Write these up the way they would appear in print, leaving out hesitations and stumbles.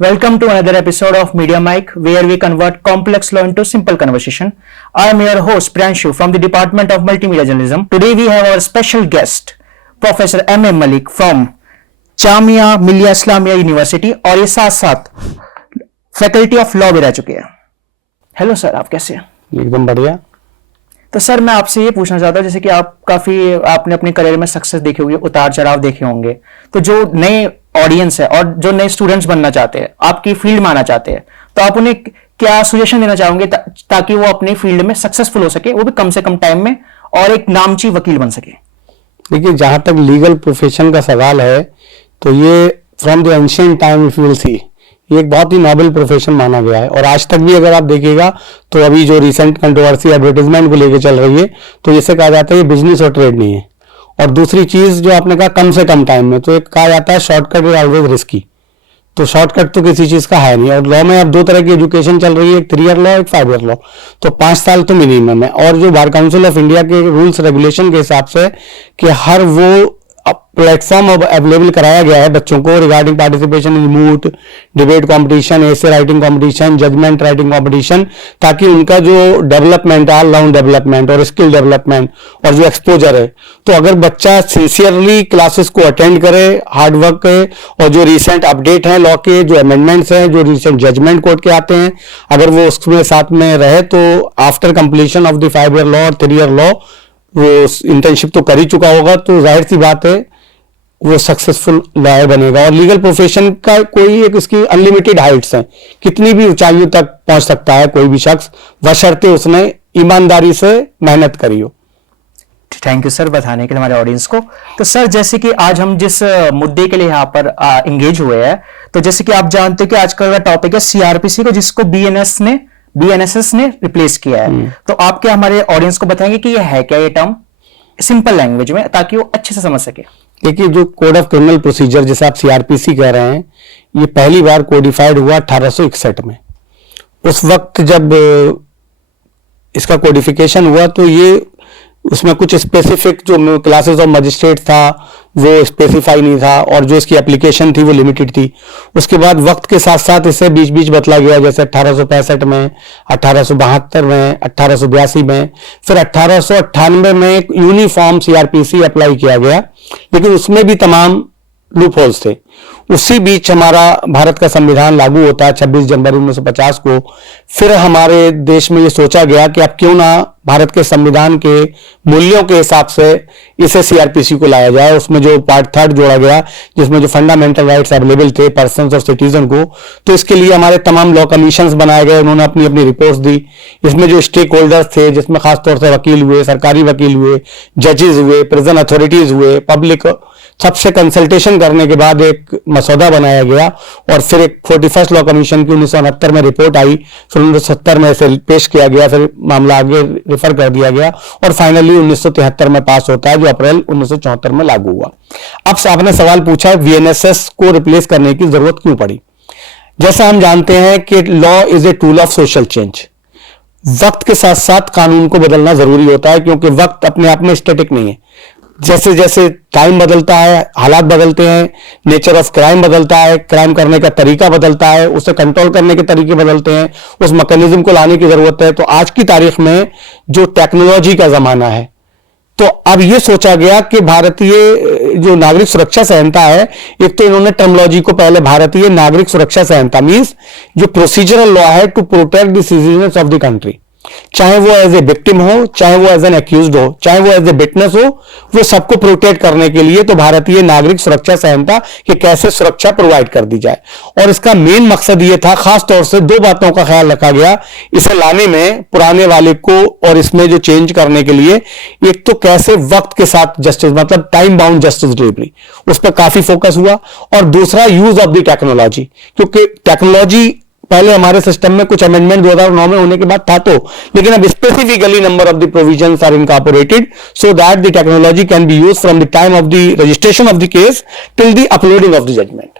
Welcome to another episode of Media Mic, where we convert complex law into simple conversation. I am your host Priyanshu from the Department of Multimedia Journalism. Today we have our special guest, Professor M. M. Malik from Jamia Millia Islamia university और ये साथ साथ faculty of law भी रह चुके हैं. Hello sir, आप कैसे हैं? एकदम बढ़िया. तो सर मैं आपसे ये पूछना चाहता हूँ, जैसे कि आपने अपने करियर में सक्सेस देखे होंगे, उतार चढ़ाव देखे होंगे, तो जो नए ऑडियंस है और जो नए स्टूडेंट्स बनना चाहते हैं, आपकी फील्ड में आना चाहते हैं, तो आप उन्हें क्या सजेशन देना चाहोगे ताकि वो अपनी फील्ड में सक्सेसफुल हो सके, वो भी कम से कम टाइम में, और एक नामची वकील बन सके? देखिए, जहां तक लीगल प्रोफेशन का सवाल है तो ये from the ancient time if you will see, ये एक बहुत ही नोबल प्रोफेशन माना गया है. और आज तक भी अगर आप देखिएगा तो अभी जो रिसेंट कंट्रोवर्सी एडवर्टाइजमेंट को लेकर चल रही है, तो इसे कहा जाता है ये बिजनेस और ट्रेड नहीं है. और दूसरी चीज जो आपने कहा कम से कम टाइम में, तो एक कहा जाता है शॉर्टकट इज ऑलवेज रिस्की. तो शॉर्टकट तो किसी चीज का है नहीं. और लॉ में अब दो तरह की एजुकेशन चल रही है, एक 3 ईयर लॉ, एक 5 ईयर लॉ. तो 5 साल तो मिनिमम है. और जो बार काउंसिल ऑफ इंडिया के रूल्स रेगुलेशन के हिसाब से कि हर वो प्लेटफॉर्म अब अवेलेबल कराया गया है बच्चों को regarding participation in moot, debate competition, essay writing competition, judgment writing competition, ताकि उनका जो डेवलपमेंट, ऑल राउंड डेवलपमेंट और स्किल डेवलपमेंट और जो एक्सपोजर है, तो अगर बच्चा सिंसियरली क्लासेस को अटेंड करे, हार्ड वर्क करे, और जो रिसेंट अपडेट है लॉ के, जो अमेंडमेंट्स हैं, जो रिसेंट जजमेंट कोर्ट के आते हैं, अगर वो उसमें साथ में रहे, तो after completion of the 5 year law और 3 ईयर लॉ वो इंटर्नशिप तो कर ही चुका होगा, तो जाहिर सी बात है वो सक्सेसफुल लॉयर बनेगा. और लीगल प्रोफेशन का कोई एक इसकी अनलिमिटेड हाइट्स हैं, कितनी भी ऊंचाइयों तक पहुंच सकता है कोई भी शख्स, बशर्ते उसने ईमानदारी से मेहनत करी हो. थैंक यू सर बताने के लिए हमारे ऑडियंस को. तो सर जैसे कि आज हम जिस मुद्दे के लिए यहाँ पर एंगेज हुए हैं, तो जैसे कि आप जानते हो कि आजकल का टॉपिक है सीआरपीसी को, जिसको बीएनएसएस ने रिप्लेस किया है. तो आप क्या हमारे ऑडियंस को बताएंगे कि ये है क्या, ये टर्म सिंपल लैंग्वेज में, ताकि वो अच्छे से समझ सके? देखिए, जो कोड ऑफ क्रिमिनल प्रोसीजर जिसे आप सीआरपीसी कह रहे हैं, ये पहली बार कोडिफाइड हुआ 1861 में. उस वक्त जब इसका कोडिफिकेशन हुआ तो ये उसमें कुछ स्पेसिफिक जो क्लासेस ऑफ मजिस्ट्रेट था वो स्पेसिफाई नहीं था, और जो इसकी एप्लीकेशन थी वो लिमिटेड थी. उसके बाद वक्त के साथ साथ इसे बीच बीच बदला गया, जैसे 1865 में, 1872 में, 1882 में, फिर 1898 में एक यूनिफॉर्म सीआरपीसी अप्लाई किया गया, लेकिन उसमें भी तमाम लूप होल्स थे. उसी बीच हमारा भारत का संविधान लागू होता है 26 जनवरी 1950 को. फिर हमारे देश में ये सोचा गया कि अब क्यों ना भारत के संविधान के मूल्यों के हिसाब से इसे सीआरपीसी को लाया जाए. उसमें जो पार्ट 3 जोड़ा गया, जिसमें जो फंडामेंटल राइट्स अवेलेबल थे पर्सन्स और सिटीजन को, तो इसके लिए हमारे तमाम लॉ कमीशंस बनाए गए, उन्होंने अपनी अपनी रिपोर्ट्स दी. इसमें जो स्टेक होल्डर्स थे, जिसमें खासतौर से वकील हुए, सरकारी वकील हुए, जजेस हुए, प्रिजन अथॉरिटीज हुए, पब्लिक, सबसे कंसल्टेशन करने के बाद एक मसौदा बनाया गया. और फिर एक 41st लॉ कमीशन की 1969 में रिपोर्ट आई, फिर 1970 में इसे पेश किया गया, फिर मामला आगे रेफर कर दिया गया, और फाइनली 1973 में पास होता है, जो अप्रैल 1974 में लागू हुआ. अब आपने सवाल पूछा है वीएनएसएस को रिप्लेस करने की जरूरत क्यों पड़ी. जैसा हम जानते हैं कि law is a tool of social change. वक्त के साथ साथ कानून को बदलना जरूरी होता है, क्योंकि वक्त अपने आप में स्टैटिक नहीं है. जैसे जैसे टाइम बदलता है, हालात बदलते हैं, नेचर ऑफ क्राइम बदलता है, क्राइम करने का तरीका बदलता है, उसे कंट्रोल करने के तरीके बदलते हैं, उस मैकेनिज्म को लाने की जरूरत है. तो आज की तारीख में जो टेक्नोलॉजी का जमाना है, तो अब यह सोचा गया कि भारतीय जो नागरिक सुरक्षा संहिता है, एक तो इन्होंने टर्मोलॉजी को पहले भारतीय नागरिक सुरक्षा संहिता मींस जो प्रोसीजरल लॉ है to protect the citizens of the country, चाहे वो एज ए विक्टिम हो, चाहे वो एज एन एक्यूज्ड हो, चाहे वो एज ए विटनेस हो, वो सबको प्रोटेक्ट करने के लिए तो भारतीय नागरिक सुरक्षा संहिता कि कैसे सुरक्षा प्रोवाइड कर दी जाए. और इसका मेन मकसद ये था, खास तौर से 2 बातों का ख्याल रखा गया इसे लाने में, पुराने वाले को और इसमें जो चेंज करने के लिए. एक तो कैसे वक्त के साथ जस्टिस, मतलब टाइम बाउंड जस्टिस डिलीवरी, उस पर काफी फोकस हुआ. और दूसरा यूज ऑफ द टेक्नोलॉजी, क्योंकि टेक्नोलॉजी पहले हमारे सिस्टम में कुछ अमेंडमेंट 2009 में होने के बाद था, तो लेकिन अब specifically number of the provisions are incorporated so that the technology can be used from the time of the registration of the case till the uploading of the judgment.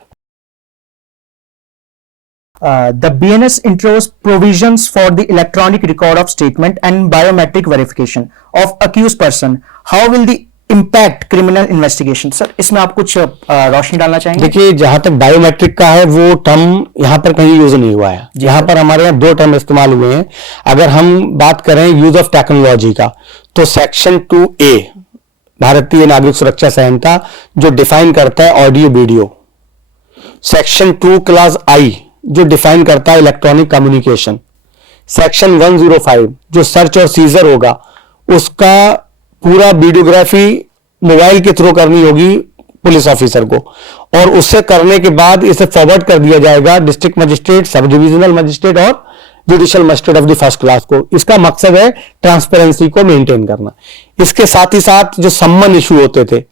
The BNS introduced provisions for the electronic record of statement and biometric verification of accused person. How will the impact criminal investigation. Sir इसमें आप कुछ रोशनी डालना चाहेंगे? देखिए, जहां तक biometric का है वो टर्म यहां पर कहीं यूज नहीं हुआ है। यहां पर हमारे यहाँ दो टर्म इस्तेमाल हुए हैं। अगर हम बात करें यूज ऑफ टेक्नोलॉजी का, तो सेक्शन 2A भारतीय नागरिक सुरक्षा संहिता जो डिफाइन करता है audio video, section 2 class I जो डिफाइन करता है इलेक्ट्रॉनिक कम्युनिकेशन, सेक्शन 105 जो सर्च और सीजर होगा, उसका पूरा वीडियोग्राफी मोबाइल के थ्रू करनी होगी पुलिस ऑफिसर को, और उससे करने के बाद इसे फॉरवर्ड कर दिया जाएगा district magistrate, sub divisional magistrate और judicial magistrate of the first class को। इसका मकसद है ट्रांसपेरेंसी को मेंटेन करना। इसके साथ ही साथ जो सम्मन इशू होते थे,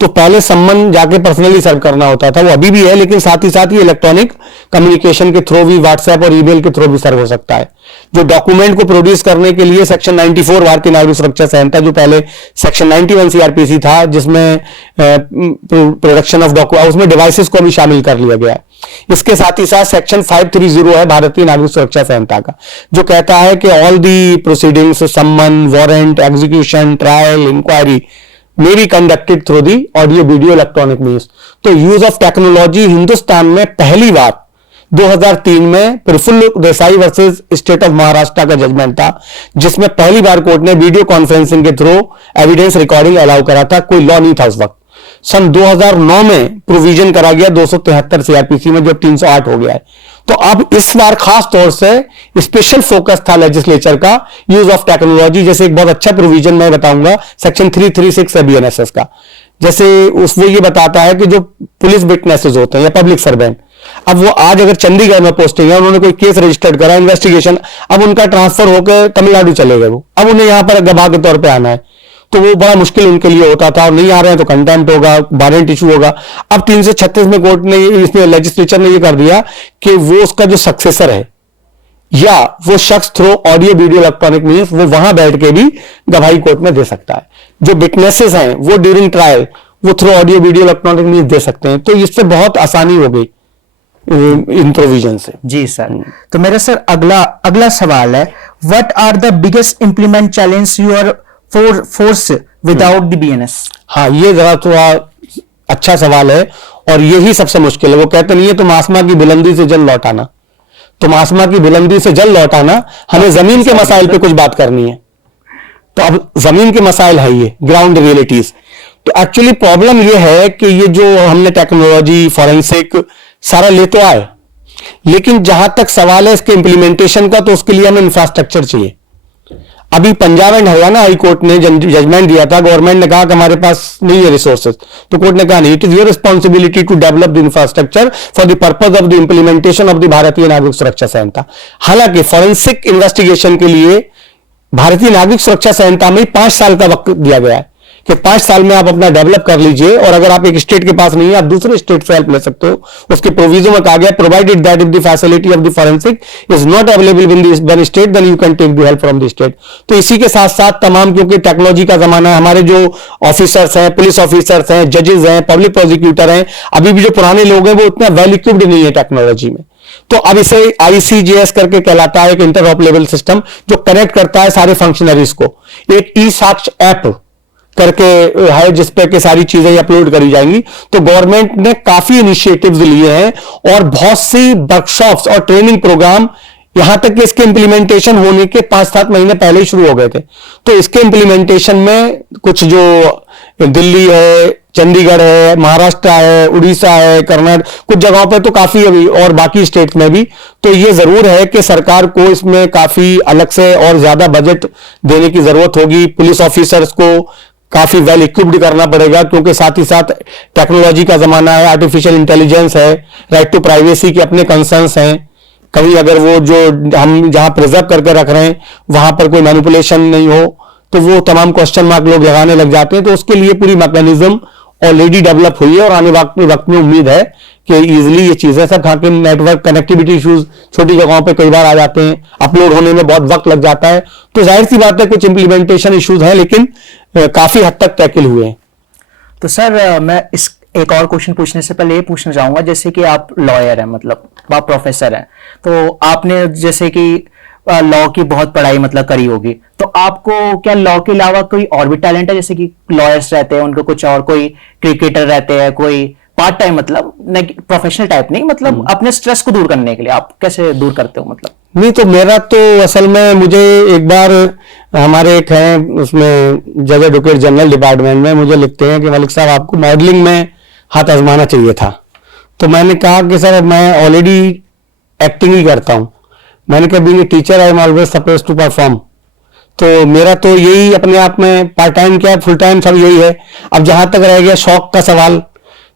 तो पहले सम्मन जाके पर्सनली सर्व करना होता था, वो अभी भी है, लेकिन साथ ही साथ ये इलेक्ट्रॉनिक कम्युनिकेशन के थ्रू भी, व्हाट्सएप और ईमेल के थ्रू भी सर्व हो सकता है। जो डॉक्यूमेंट को प्रोड्यूस करने के लिए सेक्शन 94 भारतीय नागरिक सुरक्षा संहिता, जो पहले सेक्शन 91 सीआरपीसी था, जिसमें प्रोडक्शन ऑफ डॉक्यूमेंट, उसमें डिवाइसेस को भी शामिल कर लिया गया है। इसके साथ ही साथ सेक्शन 530 है भारतीय नागरिक सुरक्षा संहिता का, जो कहता है कि all the proceedings, summon, warrant, execution, trial, inquiry may be conducted through the audio video electronic means। तो यूज ऑफ टेक्नोलॉजी हिंदुस्तान में पहली बार 2003 में Prafulla Desai versus state of Maharashtra का जजमेंट था, जिसमें पहली बार कोर्ट ने वीडियो कॉन्फ्रेंसिंग के थ्रू एविडेंस रिकॉर्डिंग अलाउ करा था। कोई लॉ नहीं था उस वक्त। सन 2009 में प्रोविजन करा गया 273 सीआरपीसी में, जो 308 हो गया है। तो अब इस बार खास तौर से स्पेशल फोकस था लेजिस्लेचर का यूज ऑफ टेक्नोलॉजी। जैसे एक बहुत अच्छा प्रोविजन मैं बताऊंगा सेक्शन 336 है बीएनएसएस का। जैसे उसमें ये बताता है कि जो पुलिस विटनेसेस होते हैं या पब्लिक सर्वेंट, अब वो आज अगर चंडीगढ़ में पोस्टिंग है, उन्होंने कोई केस रजिस्टर्ड करा, इन्वेस्टिगेशन, अब उनका ट्रांसफर होकर तमिलनाडु चले गए, वो अब उन्हें यहां पर गवाह के तौर पे आना है, तो वो बड़ा मुश्किल उनके लिए होता था। और नहीं आ रहे हैं तो कंटेम्प्ट होगा, वारंट इशू होगा। अब 336 में कोर्ट ने, इसमें लेजिस्लेचर ने ये कर दिया कि वो उसका जो सक्सेसर है या वो शख्स through audio video electronic means वो वहां बैठ के भी गवाही कोर्ट में दे सकता है। जो विटनेसेस हैं वो ड्यूरिंग ट्रायल वो through audio video electronic means they सकते हैं। तो इससे बहुत आसानी हो गई इन प्रोविजन से। जी सर। तो मेरा सर अगला सवाल है, what are the biggest implement challenge you are force without the BNS? हाँ, ये जरा थोड़ा अच्छा सवाल है और यही सबसे मुश्किल है। वो कहते नहीं है तुम आसमां की बुलंदी से जल लौटाना, तुम आसमां की बुलंदी से जल लौटाना, हमें जमीन के मसाइल पे कुछ बात करनी है। तो अब जमीन के मसाइल है ये ग्राउंड रियलिटीज। तो एक्चुअली प्रॉब्लम ये है कि ये जो हमने टेक्नोलॉजी, फॉरेंसिक सारा ले तो आए, लेकिन जहां तक सवाल है इसके इंप्लीमेंटेशन का, तो उसके लिए हमें इंफ्रास्ट्रक्चर चाहिए। अभी Punjab and Haryana high court ने जजमेंट दिया था, गवर्नमेंट ने कहा कि हमारे पास नहीं है रिसोर्सेज, तो कोर्ट ने कहा नहीं, it is your responsibility to develop the infrastructure for the purpose of the implementation of the Bharatiya Nagarik Suraksha संहिता। हालांकि फॉरेंसिक इन्वेस्टिगेशन के लिए भारतीय नागरिक सुरक्षा संहिता में 5 साल का वक्त दिया गया है कि 5 साल में आप अपना डेवलप कर लीजिए, और अगर आप एक स्टेट के पास नहीं है, आप दूसरे स्टेट से हेल्प ले सकते हो। उसके प्रोविजन में कहा गया, provided that if the facility of the forensic is not available in the state, then you can take the help from the state. तो इसी के साथ साथ तमाम, क्योंकि टेक्नोलॉजी का जमाना है, हमारे जो ऑफिसर्स हैं, पुलिस ऑफिसर्स हैं, जजेस हैं, पब्लिक प्रोसिक्यूटर हैं, अभी भी जो पुराने लोग हैं वो उतना वेल इक्विप्ड नहीं है टेक्नोलॉजी में। तो अब इसे ICGS करके कहलाता है, एक इंटरऑपरेबल सिस्टम जो कनेक्ट करता है सारे फंक्शनरीज को। एक ई-साक्ष्य ऐप करके है जिसपे के सारी चीजें अपलोड करी जाएंगी। तो गवर्नमेंट ने काफी इनिशिएटिव्स लिए हैं और बहुत सी वर्कशॉप्स और ट्रेनिंग प्रोग्राम, यहां तक कि इसके इंप्लीमेंटेशन होने के 5-7 महीने पहले ही शुरू हो गए थे। तो इसके इंप्लीमेंटेशन में कुछ जो दिल्ली है, चंडीगढ़ है, महाराष्ट्र है, उड़ीसा है, कर्नाटक, कुछ जगहों पे तो काफी अभी, और बाकी स्टेट में भी। तो ये जरूर है कि सरकार को इसमें काफी अलग से और ज्यादा बजट देने की जरूरत होगी। पुलिस ऑफिसर्स को काफी वेल इक्विप्ड करना पड़ेगा, क्योंकि साथ ही साथ टेक्नोलॉजी का जमाना है, आर्टिफिशियल इंटेलिजेंस है, राइट टू प्राइवेसी के अपने कंसर्न्स हैं। कभी अगर वो जो हम जहां प्रिजर्व करके रख रहे हैं वहां पर कोई मैनिपुलेशन नहीं हो, तो वो तमाम क्वेश्चन मार्क लोग लगाने लग जाते हैं। तो उसके लिए पूरी मैकेनिज्म ऑलरेडी डेवलप हुई है, और आने वक्त में उम्मीद है कि इजीली ये चीजें सब, खाके नेटवर्क कनेक्टिविटी इश्यूज छोटी जगहों पे कई बार आ जाते हैं, अपलोड होने में बहुत वक्त लग जाता है। तो जाहिर सी बात है कुछ इंप्लीमेंटेशन इश्यूज हैं, लेकिन काफी हद तक टैकल हुए हैं। तो सर मैं इस एक और क्वेश्चन पूछने से पहले ये पूछना चाहूंगा, जैसे कि आप लॉयर हैं, मतलब आप प्रोफेसर हैं, तो आपने जैसे कि लॉ की बहुत पढ़ाई मतलब करी होगी, तो आपको क्या लॉ के अलावा कोई और भी टैलेंट है? जैसे कि लॉयर्स रहते हैं उनको कुछ और, कोई क्रिकेटर रहते हैं, कोई पार्ट टाइम, मतलब प्रोफेशनल टाइप नहीं, मतलब अपने स्ट्रेस को दूर करने के लिए आप कैसे दूर करते हो मतलब? नहीं तो मेरा तो असल में, मुझे एक बार हमारे एक हैं उसमें जज एडवोकेट जनरल डिपार्टमेंट में मुझे लिखते हैं कि मलिक साहब आपको मॉडलिंग में हाथ आजमाना चाहिए था। तो मैंने कहा कि सर मैं ऑलरेडी एक्टिंग ही करता हूं। मैंने कहा being a teacher I am always suppose to perform. तो मेरा तो यही अपने आप में पार्ट टाइम क्या फुल टाइम सब यही है। अब जहां तक रह गया शौक का सवाल,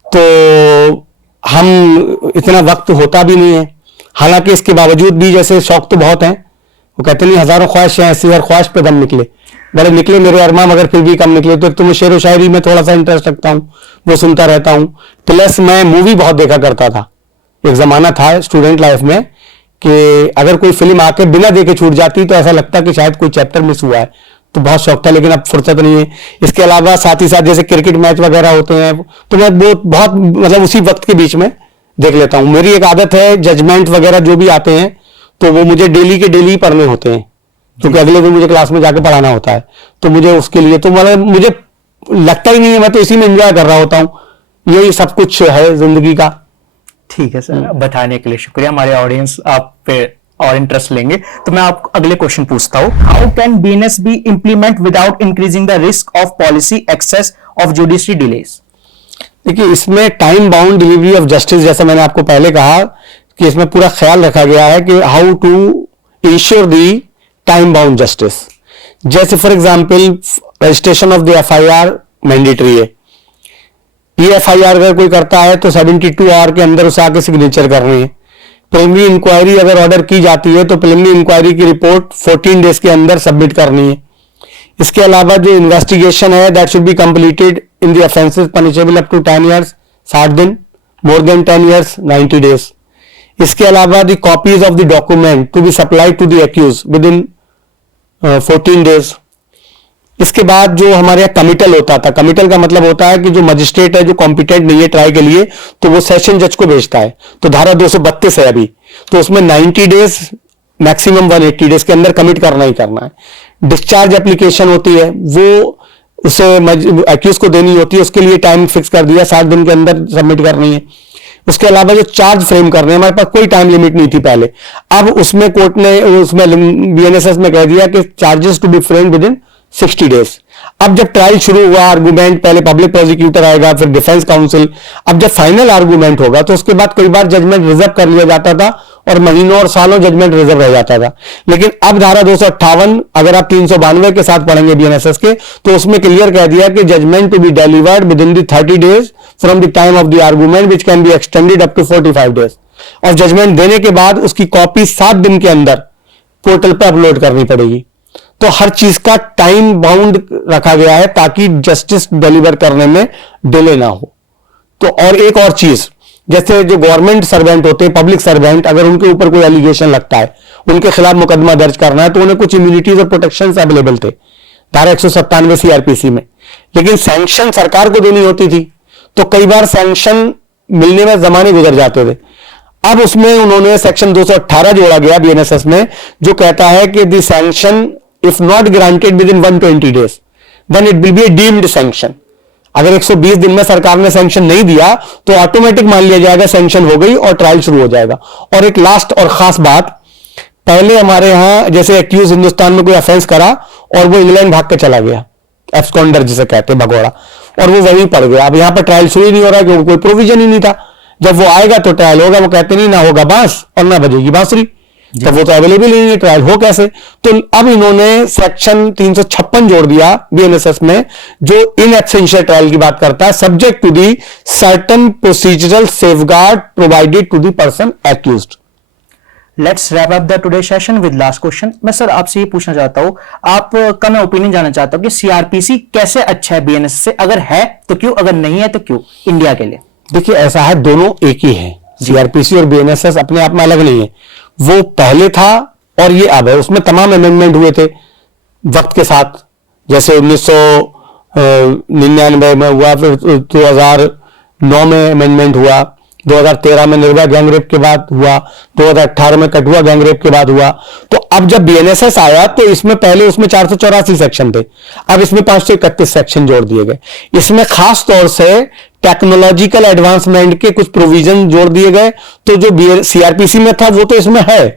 तो हम इतना वक्त होता भी नहीं है। हालांकि इसके बावजूद भी जैसे शौक तो बहुत हैं, वो कहते नहीं हजारों ख्वाहिश हैं ऐसी हर ख्वाहिश पे दम निकले, बड़े निकले मेरे अरमान मगर फिर भी कम निकले। तो एक तो मैं शेर व शायरी में थोड़ा सा इंटरेस्ट रखता हूँ, वो सुनता रहता हूँ। प्लस मैं मूवी बहुत देखा करता था। एक जमाना था स्टूडेंट लाइफ में कि अगर कोई फिल्म आके बिना देखे छूट जाती तो ऐसा लगता कि शायद कोई चैप्टर मिस हुआ है। तो बहुत शौक था, लेकिन अब फुर्सत नहीं है। इसके अलावा साथ ही साथ जैसे क्रिकेट मैच वगैरह होते हैं तो मैं बहुत मतलब उसी वक्त के बीच में देख लेता हूं। मेरी एक आदत है, जजमेंट वगैरह जो भी आते हैं तो वो मुझे डेली के डेली पढ़ने होते हैं, क्योंकि अगले दिन मुझे क्लास में जाके पढ़ाना होता है। तो मुझे उसके लिए तो मतलब मुझे लगता ही नहीं है, मैं तो इसी में एंजॉय कर रहा होता हूं। यही सब कुछ है जिंदगी का। ठीक है सर, बताने के लिए शुक्रिया। हमारे ऑडियंस आप पे और इंटरेस्ट लेंगे, तो मैं आपको अगले क्वेश्चन पूछता हूं। How can BNS be implement without increasing the risk of policy excess of judiciary delays? देखिए इसमें time bound delivery of justice, जैसा मैंने आपको पहले कहा कि इसमें पूरा ख्याल रखा गया है कि how to ensure the time bound justice. जैसे for example registration of the FIR mandatory है। ये एफआईआर अगर कोई करता है तो 72 आवर के अंदर उसे आके सिग्नेचर करनी है। प्रिलिमिनरी इंक्वायरी अगर ऑर्डर की जाती है तो प्रिलिमिनरी इंक्वायरी की रिपोर्ट 14 डेज के अंदर सबमिट करनी है। इसके अलावा जो इन्वेस्टिगेशन है that should be completed in the offences punishable up to 10 years 60 दिन, मोर देन 10 इयर्स 90 डेज। इसके अलावा the copies of the document to be supplied to the accuse within 14 days. इसके बाद जो हमारे यहाँ कमिटल होता था, कमिटल का मतलब होता है कि जो मजिस्ट्रेट है जो कॉम्पिटेंट नहीं है ट्राई के लिए तो वो सेशन जज को भेजता है। तो धारा 232 है अभी, तो उसमें 90 डेज मैक्सिमम 180 डेज के अंदर कमिट करना ही करना है। डिस्चार्ज एप्लीकेशन होती है, वो उसे एक्यूज को देनी होती है, उसके लिए टाइम फिक्स कर दिया 60 दिन के अंदर सबमिट करनी है। उसके अलावा जो चार्ज फ्रेम करने हैं, हमारे पास कोई टाइम लिमिट नहीं थी पहले, अब उसमें कोर्ट ने उसमें बीएनएसएस में कह दिया कि charges to be frame within 60 days. अब जब ट्रायल शुरू हुआ, आर्गुमेंट पहले पब्लिक प्रोसिक्यूटर आएगा, फिर डिफेंस काउंसिल, अब जब फाइनल आर्गुमेंट होगा तो उसके बाद कई बार जजमेंट रिजर्व कर लिया जाता था और महीनों और सालों जजमेंट रिजर्व रह जाता था। लेकिन अब धारा 258 अगर आप 392 के साथ पढ़ेंगे बीएनएसएस के, तो उसमें क्लियर कह दिया कि judgment to be delivered within the 30 days from the time of the argument which can be extended up to 45 days. और जजमेंट देने के बाद उसकी कॉपी 7 दिन के अंदर पोर्टल पर अपलोड करनी पड़ेगी। तो हर चीज का टाइम बाउंड रखा गया है ताकि जस्टिस डिलीवर करने में डिले ना हो। तो और एक और चीज, जैसे जो गवर्नमेंट सर्वेंट होते हैं, पब्लिक सर्वेंट, अगर उनके ऊपर कोई एलिगेशन लगता है, उनके खिलाफ मुकदमा दर्ज करना है, तो उन्हें कुछ इम्यूनिटीज और प्रोटेक्शन अवेलेबल थे धारा 197 सीआरपीसी में। लेकिन सैंक्शन सरकार को देनी होती थी, तो कई बार सैंक्शन मिलने में जमाने गुजर जाते थे। अब उसमें उन्होंने सेक्शन 218 जोड़ा गया बीएनएसएस में, जो कहता है कि the sanction if not granted within 120 days then it will be a deemed sanction। अगर 120 दिन में सरकार ने सैंक्शन नहीं दिया तो ऑटोमेटिक मान लिया जाएगा सैंक्शन हो गई और ट्रायल शुरू हो जाएगा। और एक लास्ट और खास बात, पहले हमारे यहां जैसे एक्यूज हिंदुस्तान में कोई ऑफेंस करा और वो इंग्लैंड भाग के चला गया, एब्सकॉन्डर जिसे कहते हैं, भगोड़ा, और वो वहीं पड़ गया। अब यहां पर ट्रायल शुरू ही नहीं हो रहा क्योंकि कोई प्रोविजन ही नहीं था। जब वो आएगा तो ट्रायल होगा, वो कहते नहीं ना होगा बांस और ना बजेगी बांसुरी, तब वो तो अवेलेबल ही नहीं, ट्रायल हो कैसे। तो अब इन्होंने सेक्शन 356 जोड़ दिया बीएनएसएस में, जो इन एब्सेंशियल ट्रायल की बात करता है, subject to the certain procedural safeguard provided to the person accused. Let's wrap up the today session with last question. मैं सर आपसे ये पूछना चाहता हूं, आपका मैं ओपिनियन जानना चाहता हूं कि सीआरपीसी कैसे अच्छा है बीएनएस से, अगर है तो क्यों, अगर नहीं है तो क्यों इंडिया के लिए? देखिए ऐसा है, दोनों एक ही है, सीआरपीसी और बीएनएसएस अपने आप में अलग नहीं है। वो पहले था और ये अब है, उसमें तमाम अमेंडमेंट हुए थे वक्त के साथ, जैसे 1999 में हुआ, फिर 2009 में अमेंडमेंट हुआ, 2013 में निर्भया गैंगरेप के बाद हुआ, 2018 में कठुआ गैंगरेप के बाद हुआ। तो अब जब बीएनएसएस आया तो इसमें पहले उसमें 484 सेक्शन थे, अब इसमें 531 सेक्शन जोड़ दिए गए। इसमें खास तौर से टेक्नोलॉजिकल एडवांसमेंट के कुछ प्रोविजन जोड़ दिए गए। तो जो सीआरपीसी में था वो तो इसमें है,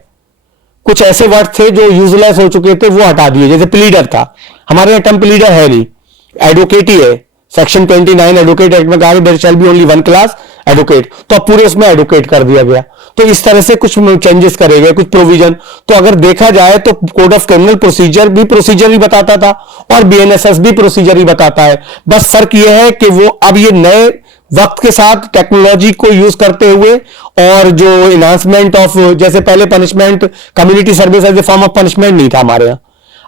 कुछ ऐसे वर्ड थे जो यूजलेस हो चुके थे वो हटा दिए, जैसे प्लीडर था, हमारे यहाँ टर्म प्लीडर है नहीं, एडवोकेट ही है। सेक्शन 29 एडवोकेट एक्ट में कहा है there shall be only one class advocate, तो अब पूरे उसमें एडवोकेट कर दिया गया। तो इस तरह से कुछ चेंजेस करे गए, कुछ प्रोविजन। तो अगर देखा जाए तो कोड ऑफ क्रिमिनल प्रोसीजर भी प्रोसीजर ही बताता था और बीएनएसएस भी प्रोसीजर ही बताता है। बस फर्क यह है कि वो अब ये नए वक्त के साथ टेक्नोलॉजी को यूज करते हुए और जो इनहांसमेंट ऑफ, जैसे पहले punishment community service as a form of punishment नहीं था हमारे यहाँ,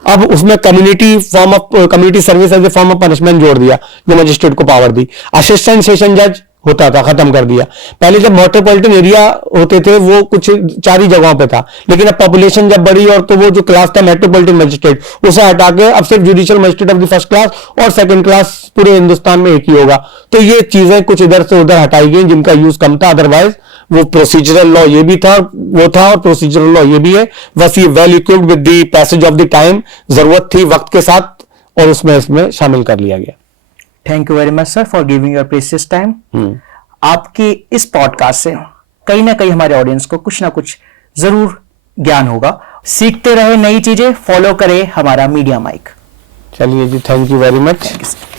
अब उसमें community service as a form of punishment जोड़ दिया, जो मजिस्ट्रेट को पावर दी। असिस्टेंट सेशन जज होता था, खत्म कर दिया। पहले जब मेट्रोपॉलिटन एरिया होते थे वो कुछ 4 ही जगहों पे था, लेकिन अब पॉपुलेशन जब बढ़ी और तो वो जो क्लास था मेट्रोपॉलिटन मजिस्ट्रेट, उसे हटा के अब सिर्फ judicial magistrate of the first class और सेकंड क्लास पूरे हिंदुस्तान में एक ही होगा। तो ये चीजें कुछ इधर से उधर हटाई गई जिनका यूज कम था, अदरवाइज वो प्रोसीजरल लॉ ये भी था, वो था, और प्रोसीजरल लॉ ये भी है। बस ये well equipped with the passage of the time, जरूरत थी वक्त के साथ और उसमें इसमें शामिल कर लिया गया। Thank you very much sir for giving your precious time. आपके इस पॉडकास्ट से कहीं ना कहीं हमारे ऑडियंस को कुछ ना कुछ जरूर ज्ञान होगा। सीखते रहे नई चीजें, फॉलो करें हमारा मीडिया माइक। चलिए जी, thank you very much. Thank you sir.